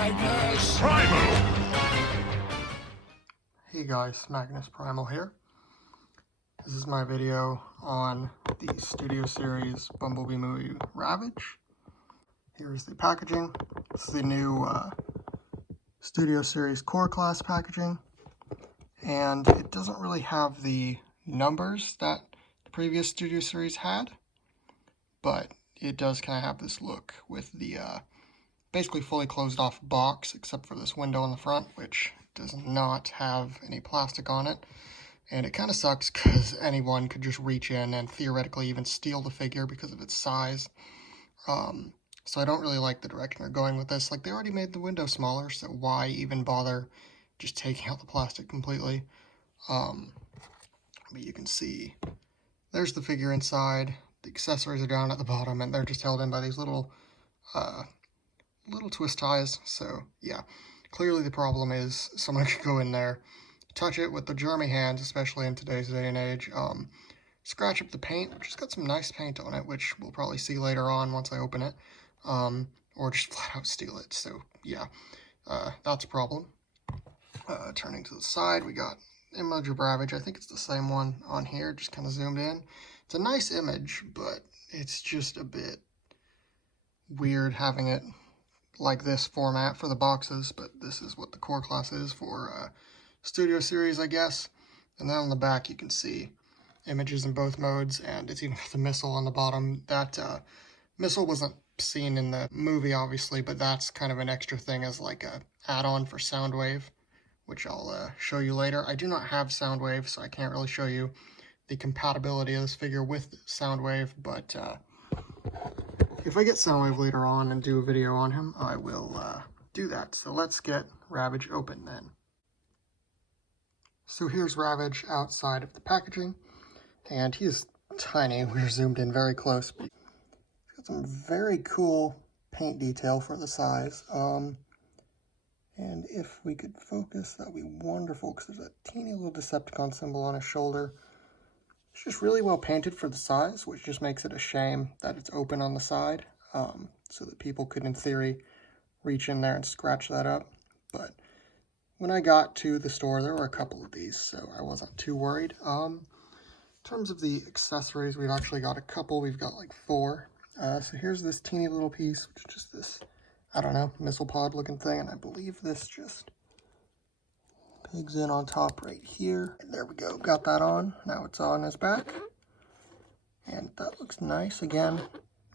Magnus Primal! Hey guys, Magnus Primal here. This is my video on the Studio Series Bumblebee movie Ravage. Here's the packaging. This is the new Studio Series Core Class packaging. And it doesn't really have the numbers that the previous Studio Series had, but it does kind of have this look with the basically fully closed off box, except for this window on the front, which does not have any plastic on it. And it kind of sucks because anyone could just reach in and theoretically even steal the figure because of its size. So I don't really like the direction they're going with this. Like, they already made the window smaller, so why even bother just taking out the plastic completely? But you can see there's the figure inside. The accessories are down at the bottom, and they're just held in by these little twist ties. So yeah, clearly the problem is someone could go in there, touch it with the germy hands, especially in today's day and age, scratch up the paint, which has got some nice paint on it, which we'll probably see later on once I open it, or just flat out steal it. So yeah, that's a problem. Turning to the side, we got image of Ravage. I think it's the same one on here, just kind of zoomed in. It's a nice image, but it's just a bit weird having it like this format for the boxes, but this is what the core class is for Studio Series, I guess. And then on the back you can see images in both modes, and it's even got the missile on the bottom. That missile wasn't seen in the movie, obviously, but that's kind of an extra thing as like a add-on for Soundwave, which I'll show you later. I do not have Soundwave, so I can't really show you the compatibility of this figure with Soundwave, but if I get Soundwave later on and do a video on him, I will do that. So let's get Ravage open then. So here's Ravage outside of the packaging, and he's tiny. We're zoomed in very close. He's got some very cool paint detail for the size. And if we could focus, that would be wonderful, because there's a teeny little Decepticon symbol on his shoulder. It's just really well painted for the size, which just makes it a shame that it's open on the side, so that people could, in theory, reach in there and scratch that up. But when I got to the store, there were a couple of these, so I wasn't too worried. In terms of the accessories, we've actually got a couple. We've got like 4. So here's this teeny little piece, which is just this, I don't know, missile pod looking thing, and I believe this just pegs in on top right here. And there we go, got that on. Now it's on his back. And that looks nice. Again,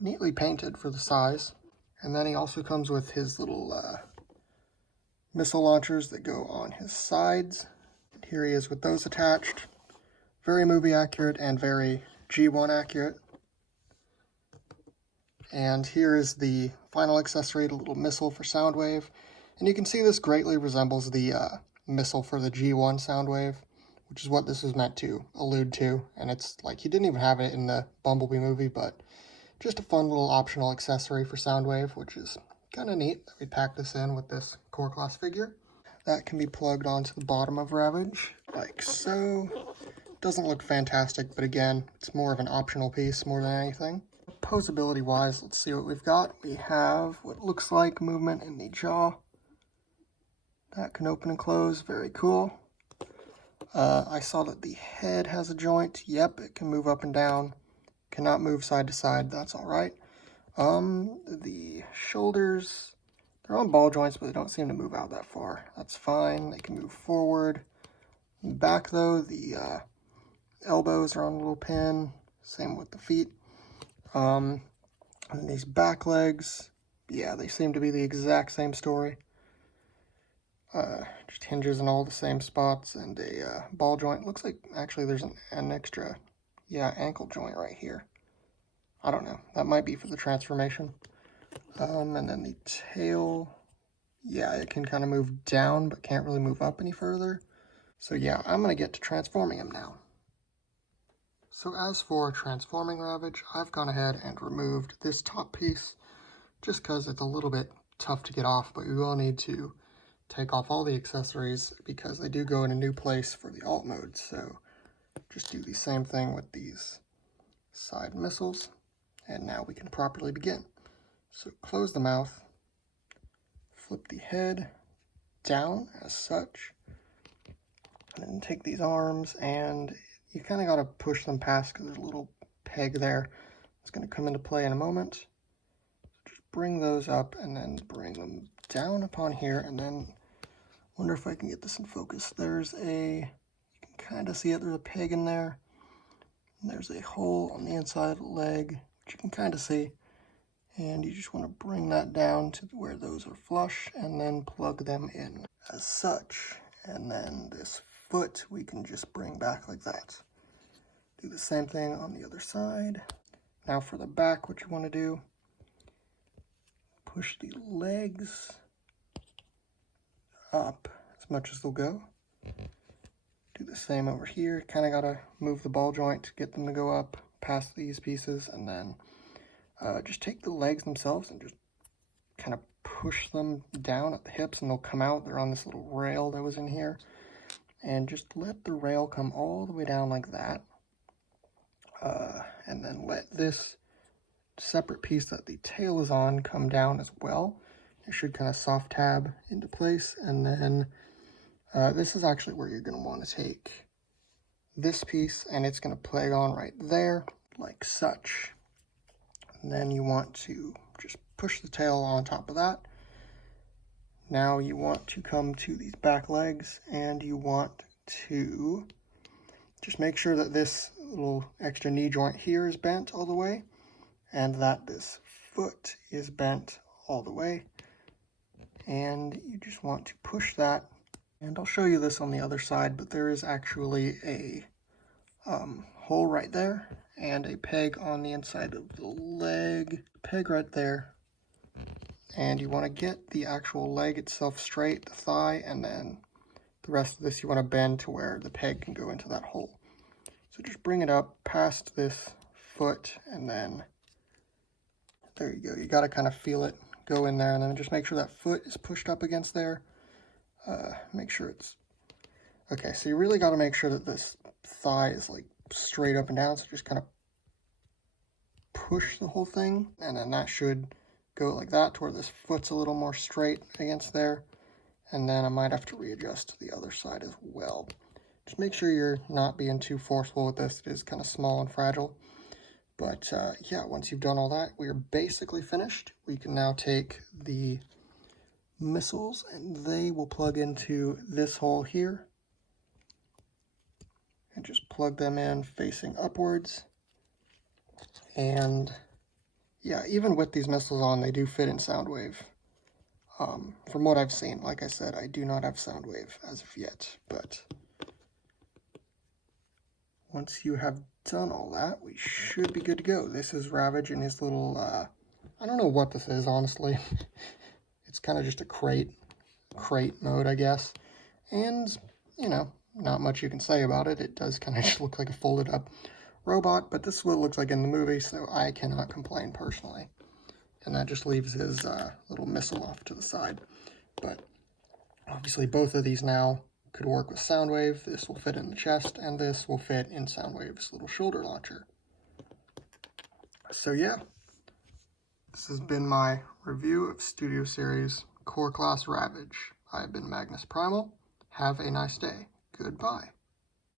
neatly painted for the size. And then he also comes with his little missile launchers that go on his sides. And here he is with those attached. Very movie accurate and very G1 accurate. And here is the final accessory, the little missile for Soundwave. And you can see this greatly resembles the missile for the G1 Soundwave, which is what this is meant to allude to. And it's like, he didn't even have it in the Bumblebee movie, but just a fun little optional accessory for Soundwave, which is kind of neat that we packed this in with this core class figure. That can be plugged onto the bottom of Ravage, like so. Doesn't look fantastic, but again, it's more of an optional piece more than anything. Posability wise, let's see what we've got. We have what looks like movement in the jaw. That can open and close, very cool. I saw that the head has a joint. Yep, it can move up and down. Cannot move side to side, that's all right. The shoulders, they're on ball joints, but they don't seem to move out that far. That's fine, they can move forward. Back though, the elbows are on a little pin, same with the feet. And these back legs, yeah, they seem to be the exact same story. Just hinges in all the same spots, and a ball joint. Looks like actually there's an extra, yeah, ankle joint right here. I don't know, that might be for the transformation. And then the tail, yeah, it can kind of move down, but can't really move up any further. So yeah, I'm gonna get to transforming him now. So as for transforming Ravage, I've gone ahead and removed this top piece just because it's a little bit tough to get off, but you will need to take off all the accessories because they do go in a new place for the alt mode. So just do the same thing with these side missiles, and now we can properly begin. So close the mouth, flip the head down as such, and then take these arms, and you kind of got to push them past because there's a little peg there. It's going to come into play in a moment. So just bring those up and then bring them down upon here, and then wonder if I can get this in focus. There's a, you can kind of see it, there's a peg in there. And there's a hole on the inside of the leg, which you can kind of see. And you just want to bring that down to where those are flush and then plug them in as such. And then this foot we can just bring back like that. Do the same thing on the other side. Now for the back, what you want to do, push the legs up as much as they'll go. Do the same over here. Kind of got to move the ball joint to get them to go up past these pieces, and then just take the legs themselves and just kind of push them down at the hips, and they'll come out. They're on this little rail that was in here, and just let the rail come all the way down like that, and then let this separate piece that the tail is on come down as well. It should kind of soft tab into place, and then this is actually where you're going to want to take this piece, and it's going to play on right there like such. And then you want to just push the tail on top of that. Now you want to come to these back legs, and you want to just make sure that this little extra knee joint here is bent all the way, and that this foot is bent all the way. And you just want to push that. And I'll show you this on the other side, but there is actually a hole right there and a peg on the inside of the leg, peg right there. And you want to get the actual leg itself straight, the thigh, and then the rest of this you want to bend to where the peg can go into that hole. So just bring it up past this foot, and then there you go. You got to kind of feel it go in there, and then just make sure that foot is pushed up against there. Make sure it's okay. So you really got to make sure that this thigh is like straight up and down. So just kind of push the whole thing, and then that should go like that to where this foot's a little more straight against there. And then I might have to readjust to the other side as well. Just make sure you're not being too forceful with this. It is kind of small and fragile. But yeah, once you've done all that, we are basically finished. We can now take the missiles, and they will plug into this hole here. And just plug them in facing upwards. And yeah, even with these missiles on, they do fit in Soundwave. From what I've seen, like I said, I do not have Soundwave as of yet, but once you have done all that, we should be good to go. This is Ravage in his little, I don't know what this is, honestly. It's kind of just a crate mode, I guess. And, you know, not much you can say about it. It does kind of just look like a folded up robot, but this is what it looks like in the movie, so I cannot complain personally. And that just leaves his little missile off to the side. But obviously both of these now could work with Soundwave. This will fit in the chest, and this will fit in Soundwave's little shoulder launcher. So yeah, this has been my review of Studio Series Core Class Ravage. I have been Magnus Primal. Have a nice day. Goodbye.